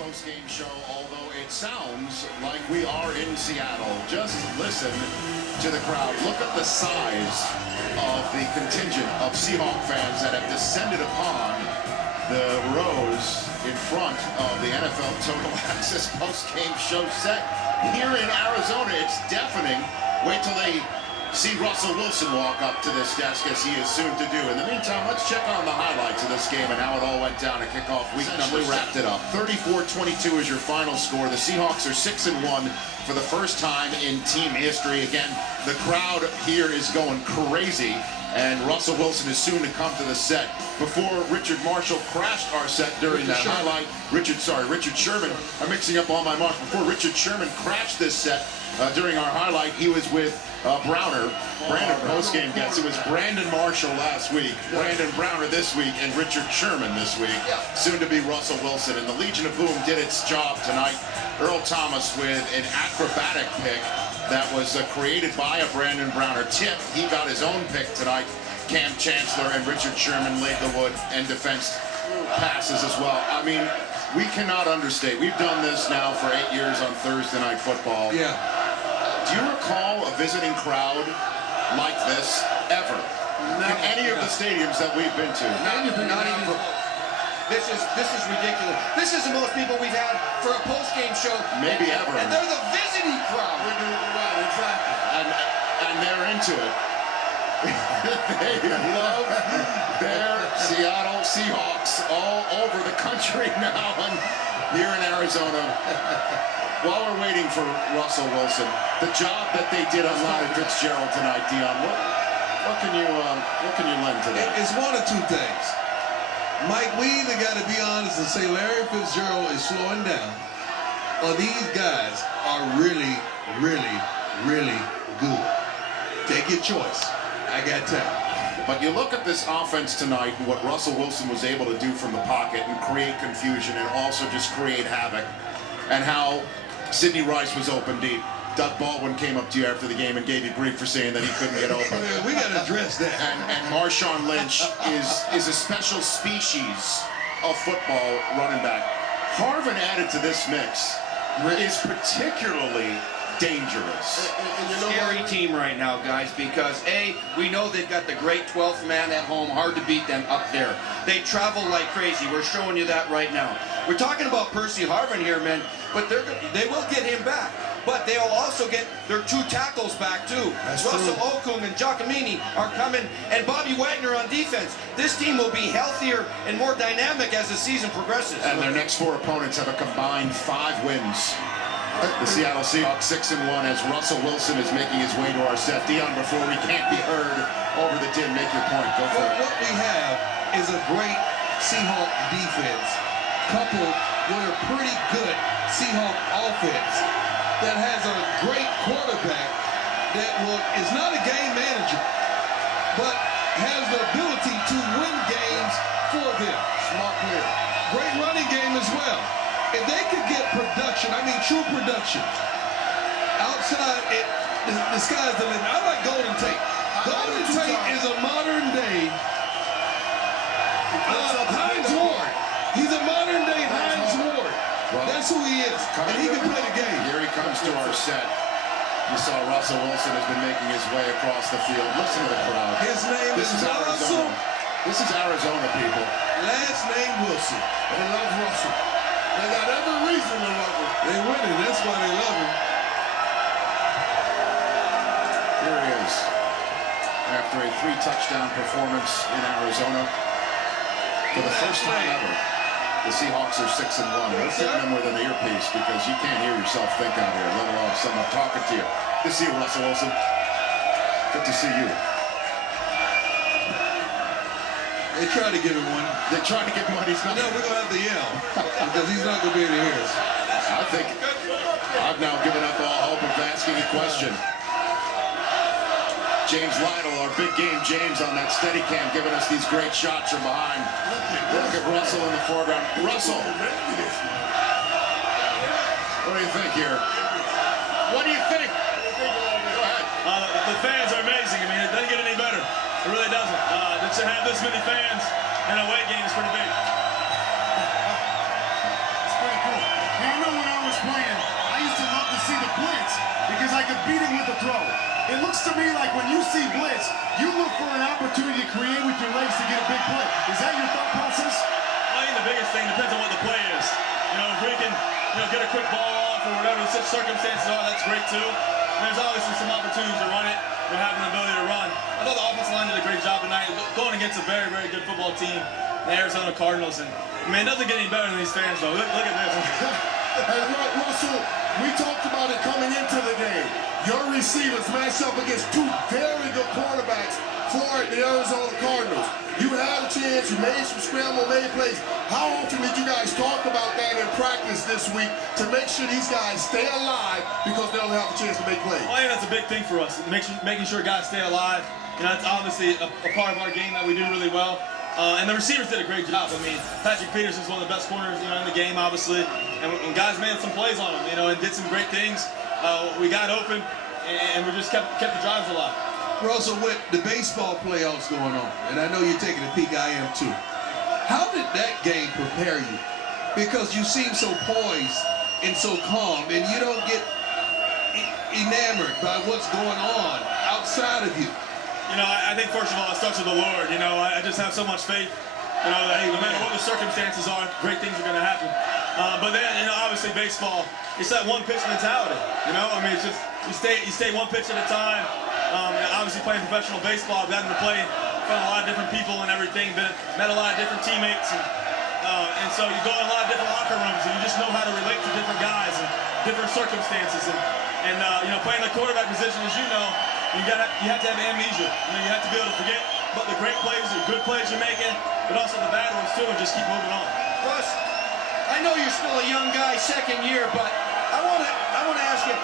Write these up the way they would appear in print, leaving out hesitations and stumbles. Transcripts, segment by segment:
post-game show, although it sounds like we are in Seattle. Just listen to the crowd. Look at the size of the contingent of Seahawk fans that have descended upon the rows in front of the NFL Total Access post-game show set here in Arizona. It's deafening. Wait till they see Russell Wilson walk up to this desk, as he is soon to do. In the meantime, let's check on the highlights of this game and how it all went down at kickoff week number. Wrapped it up. 34-22 is your final score. The Seahawks are 6-1 for the first time in team history. Again, the crowd here is going crazy, and Russell Wilson is soon to come to the set. Before Richard Marshall crashed our set during that highlight, Richard Sherman, I'm mixing up all my marks. Before Richard Sherman crashed this set during our highlight, he was with Brandon post-game guest. It was Brandon Marshall last week, Brandon Browner this week, and Richard Sherman this week. Soon to be Russell Wilson. And the Legion of Boom did its job tonight. Earl Thomas with an acrobatic pick that was created by a Brandon Browner tip. He got his own pick tonight. Cam Chancellor and Richard Sherman laid the wood and defensed passes as well. I mean, we cannot understate. We've done this now for 8 years on Thursday Night Football. Yeah. Do you recall a visiting crowd like this ever in any of the stadiums that we've been to? Not even. This is ridiculous. This is the most people we've had for a post-game show. Maybe ever. And they're the visiting crowd. And they're into it. They love their Seattle Seahawks all over the country now and here in Arizona. While we're waiting for Russell Wilson, the job that they did on Larry Fitzgerald tonight, Dion, what can you lend to that? It's one of two things. Mike, we either got to be honest and say Larry Fitzgerald is slowing down, or these guys are really, really, really good. Take your choice. I got time. But you look at this offense tonight and what Russell Wilson was able to do from the pocket and create confusion and also just create havoc, and how Sidney Rice was open deep. Doug Baldwin came up to you after the game and gave you grief for saying that he couldn't get open. We got to address that. And Marshawn Lynch is a special species of football running back. Harvin added to this mix is particularly dangerous. Scary team right now, guys, because A, we know they've got the great 12th man at home, hard to beat them up there. They travel like crazy. We're showing you that right now. We're talking about Percy Harvin here, man, but they will get him back. But they'll also get their 2 tackles back, too. Russell Okung and Giacomini are coming, and Bobby Wagner on defense. This team will be healthier and more dynamic as the season progresses. And their next 4 opponents have a combined 5 wins. The Seattle Seahawks 6-1 as Russell Wilson is making his way to our set. Dion, before we can't be heard over the din, make your point. Go for it. What we have is a great Seahawk defense coupled with a pretty good Seahawk offense that has a great quarterback that is not a game manager, but has the ability to win games for them. Smart player. Great running game as well. If they could get production, I mean true production, outside, the sky's the limit. I like Golden Tate. Golden Tate is a modern day Hines Ward. He's a modern day Hines Ward. Well, that's who he is, and he can play the game. Here he comes to our set. You saw Russell Wilson has been making his way across the field. Listen to the crowd. His name is Russell. This is Arizona, people. Last name Wilson. They love Russell. They got every reason to love him. They winning, that's why they love him. Here he is. After a 3-touchdown performance in Arizona, for the first time ever, the Seahawks are 6-1. We're fitting them with an earpiece because you can't hear yourself think out here, let alone someone talking to you. Good to see you, Russell Wilson. Good to see you. They tried to give him one. They tried to give him one. He's not. No, we're going to have to yell because he's not going to be able to hear us. I think I've now given up all hope of asking a question. James Lytle, our big game James on that steady cam, giving us these great shots from behind. Look at Russell in the foreground. Russell, what do you think here? What do you think? Go ahead. The fans are amazing. I mean, it doesn't get any better. It really doesn't. To have this many fans in a away game is pretty big. It's pretty cool. the throw. It looks to me like when you see blitz, you look for an opportunity to create with your legs to get a big play. Is that your thought process? I think the biggest thing depends on what the play is. If we can, get a quick ball off or whatever the circumstances are, that's great too. And there's obviously some opportunities to run it. Having the ability to run. I thought the offensive line did a great job tonight, going against a very, very good football team, the Arizona Cardinals. And it doesn't get any better than these fans, though. Look at this. Hey, Russell, we talked about it coming into the game. Your receivers matched up against two very good quarterbacks for the Arizona Cardinals. You had a chance, you made some scramble, made plays. How often did you guys talk about that in practice this week to make sure these guys stay alive because they don't have a chance to make plays? Well, I think that's a big thing for us, making sure guys stay alive. That's obviously a part of our game that we do really well. And the receivers did a great job. Patrick Peterson's one of the best corners, in the game, obviously. And guys made some plays on him, and did some great things. We got open, and we just kept the drives alive. Russell, with the baseball playoffs going on, and I know you're taking a peek, I am too. How did that game prepare you? Because you seem so poised and so calm, and you don't get enamored by what's going on outside of you. I think first of all, it starts with the Lord. I just have so much faith. That no matter what the circumstances are, great things are going to happen. But then, obviously baseball, it's that one pitch mentality. It's just you stay one pitch at a time. Obviously playing professional baseball, I've gotten to play in front of a lot of different people and everything, met a lot of different teammates, and so you go in a lot of different locker rooms and you just know how to relate to different guys and different circumstances. And playing the quarterback position, as you know, you have to have amnesia. You have to be able to forget about the great plays, the good plays you're making, but also the bad ones too, and just keep moving on. Russ, I know you're still a young guy, second year, but I want to ask you,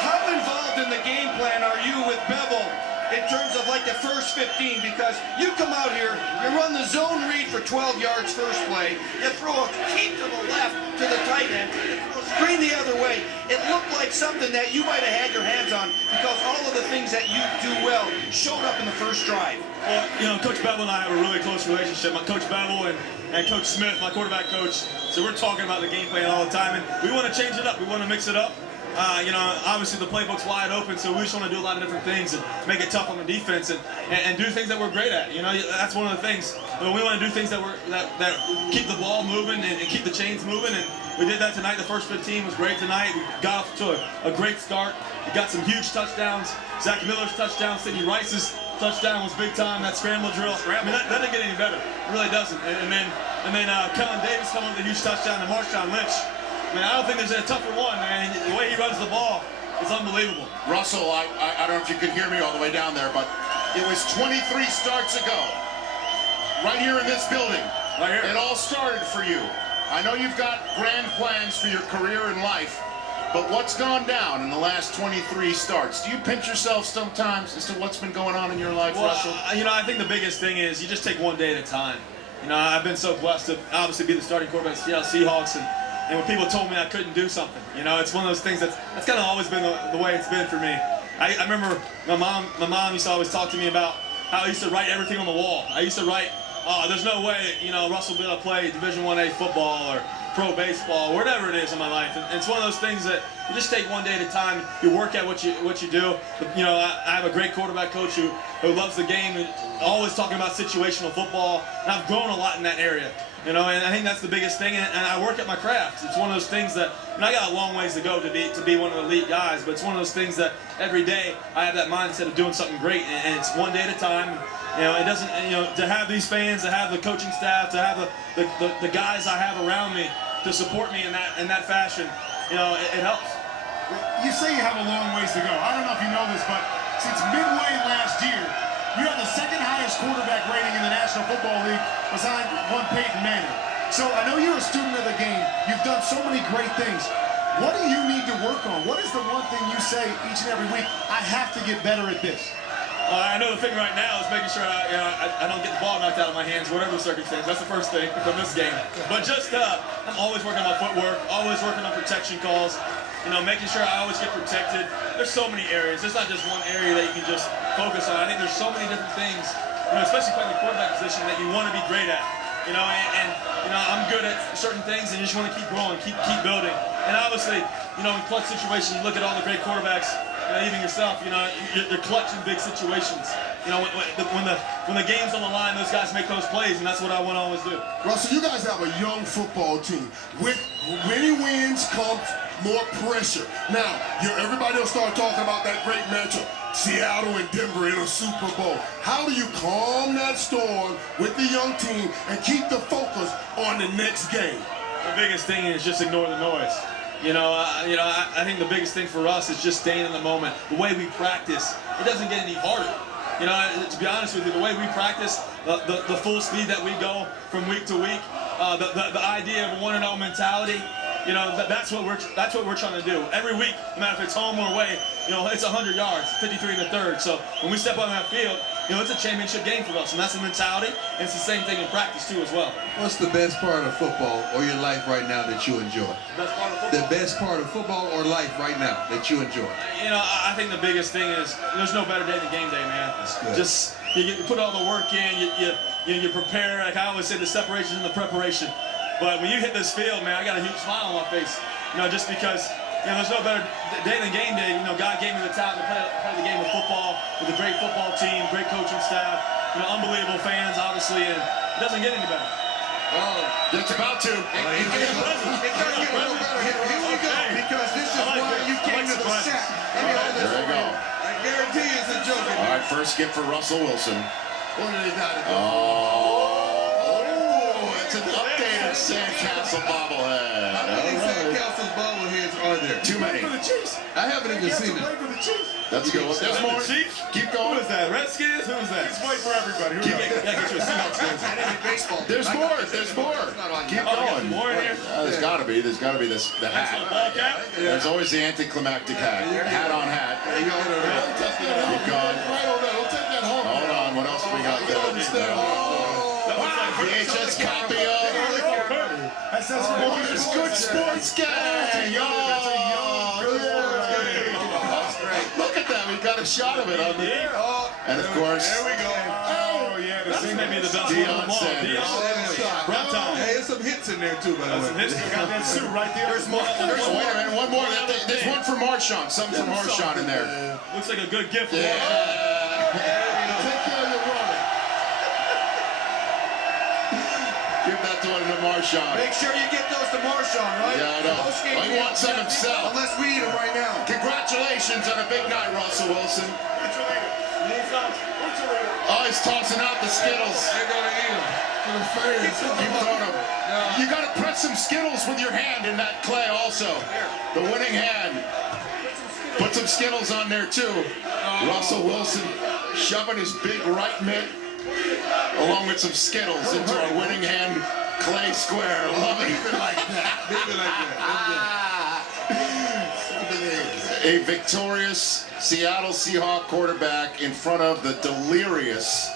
how involved in the game plan are you with Bevel in terms of like the first 15? Because you come out here, you run the zone read for 12 yards first play, you throw a keep to the left to the tight end, you throw a screen the other way. It looked like something that you might have had your hands on because all of the things that you do well showed up in the first drive. Well, Coach Bevel and I have a really close relationship. My Coach Bevel and Coach Smith, my quarterback coach, so we're talking about the game plan all the time, and we want to change it up. We want to mix it up. Obviously the playbook's wide open, so we just want to do a lot of different things and make it tough on the defense and do things that we're great at. That's one of the things. We want to do things that keep the ball moving and keep the chains moving, and we did that tonight. The first 15 was great tonight. We got off to a great start. We got some huge touchdowns. Zach Miller's touchdown, Sidney Rice's touchdown was big time. That scramble drill, that didn't get any better. It really doesn't. And then Kellen Davis coming with a huge touchdown, and Marshawn Lynch. I don't think there's a tougher one, man. The way he runs the ball is unbelievable. Russell, I don't know if you could hear me all the way down there, but it was 23 starts ago, right here in this building. Right here. It all started for you. I know you've got grand plans for your career and life, but what's gone down in the last 23 starts? Do you pinch yourself sometimes as to what's been going on in your life, Russell? I think the biggest thing is you just take one day at a time. I've been so blessed to obviously be the starting quarterback of the Seattle Seahawks, and when people told me I couldn't do something, it's one of those things that's kind of always been the way it's been for me. I remember my mom used to always talk to me about how I used to write everything on the wall. I used to write, there's no way, Russell will be able to play Division I-A football or pro baseball, whatever it is in my life. And it's one of those things that you just take one day at a time. You work at what you do. I have a great quarterback coach who loves the game and always talking about situational football. And I've grown a lot in that area. And I think that's the biggest thing. And I work at my craft. It's one of those things that, I got a long ways to go to be one of the elite guys, but it's one of those things that every day I have that mindset of doing something great, and it's one day at a time. It doesn't, to have these fans, to have the coaching staff, to have the guys I have around me to support me in that fashion, it helps. You say you have a long ways to go. I don't know if you know this, but since midway last year, you have the second highest quarterback rating in the National Football League behind one Peyton Manning. So I know you're a student of the game. You've done so many great things. What do you need to work on? What is the one thing you say each and every week, I have to get better at this? I know the thing right now is making sure I don't get the ball knocked out of my hands, whatever the circumstance. That's the first thing from this game. But just, I'm always working on my footwork, always working on protection calls, making sure I always get protected. There's so many areas. There's not just one area that you can just focus on. I think there's so many different things, especially playing the quarterback position, that you want to be great at. I'm good at certain things, and you just want to keep growing, keep building. And obviously, in clutch situations, you look at all the great quarterbacks. even yourself, you're clutch in big situations. When the game's on the line, those guys make those plays, and that's what I want to always do. Russell, you guys have a young football team. With many wins comes more pressure. Now, everybody will start talking about that great matchup, Seattle and Denver in a Super Bowl. How do you calm that storm with the young team and keep the focus on the next game? The biggest thing is just ignore the noise. I think the biggest thing for us is just staying in the moment. The way we practice, it doesn't get any harder. To be honest with you, the way we practice, the full speed that we go from week to week, the idea of a 1-0 mentality, that's what we're trying to do every week. No matter if it's home or away, it's 100 yards, 53 in the third. So when we step on that field, it's a championship game for us, and that's the mentality. And it's the same thing in practice too, as well. What's the best part of football or your life right now that you enjoy? Best part of football? The best part of football or life right now that you enjoy? I think the biggest thing is there's no better day than game day, man. That's good. Just you put all the work in, you prepare. Like I always say, the separation and the preparation. But when you hit this field, man, I got a huge smile on my face. Just because there's no better day than game day. God gave me the talent to play the game of football with a great football team, great coaching staff, unbelievable fans, obviously, and it doesn't get any better. It's about to. It doesn't get no better. Here we go, because this is why you came to the sack. Let me hold this There you go. I guarantee it's a joke. All right, first gift for Russell Wilson. What do they got to do? It's an updated Sandcastle bobblehead. How many Sandcastles bobbleheads are there? Too many. For the Chiefs. I haven't even seen it. Play for the Chiefs. That's good. There's more. Chiefs? Keep Who going. is that? Redskins? Who is that? He's playing for everybody. Who knows? Gotta get you a Seahawks jersey. Baseball. There's more. There's more. Keep going. More in here? There's got to be. There's got to be the hat. Ball cap? There's always the anticlimactic hat. Hat on hat. Don't take that home. Keep going. Right on that. Don't take that home. Hold on. What else do we got You don't understand. VHS copy of That says for This Good Sports Guy. Look at that. We got a shot of it on the. And of course. There we go. Oh, yeah. This may be the best one Deion of them all. Sanders. Run time. Hey, there's some hits in there too, by the Some way. history. Got that suit right there. There's more. Oh, wait a minute. One more. There's one for Marshawn. Something for Marshawn in there. Looks like a good gift for Yeah. Take care of your running. Give that to Marshawn. Make sure you get those to Marshawn, right? Yeah, I know. Post-game Well, he game. wants some himself. Unless we eat them right now. Congratulations on a big night, Russell Wilson. Oh, he's tossing out the Skittles. They're gonna eat them. For the fans. Keep throwing them. You got to press some Skittles with your hand in that clay also. The winning hand. Put some Skittles on there too. Russell Wilson shoving his big right mitt along with some Skittles into our winning hand clay square. Love it. Leave it like that. A victorious Seattle Seahawks quarterback in front of the delirious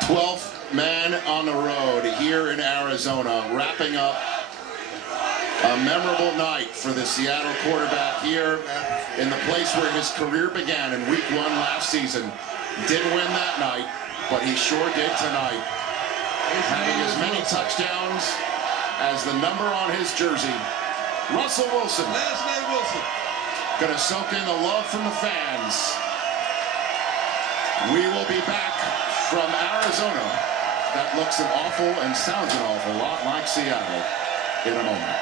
12th man on the road here in Arizona, wrapping up a memorable night for the Seattle quarterback here in the place where his career began in week 1 last season. Didn't win that night, but he sure did tonight, having as many touchdowns as the number on his jersey. Russell Wilson. Last name Wilson. Gonna soak in the love from the fans. We will be back from Arizona. That looks an awful and sounds an awful lot like Seattle in a moment.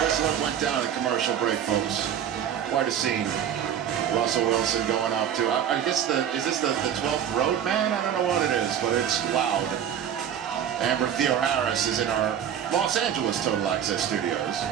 This is what went down at commercial break, folks. Quite a scene. Russell Wilson going up to, I guess is this the 12th road man? I don't know what it is, but it's loud. Amber Theo Harris is in our Los Angeles Total Access studios.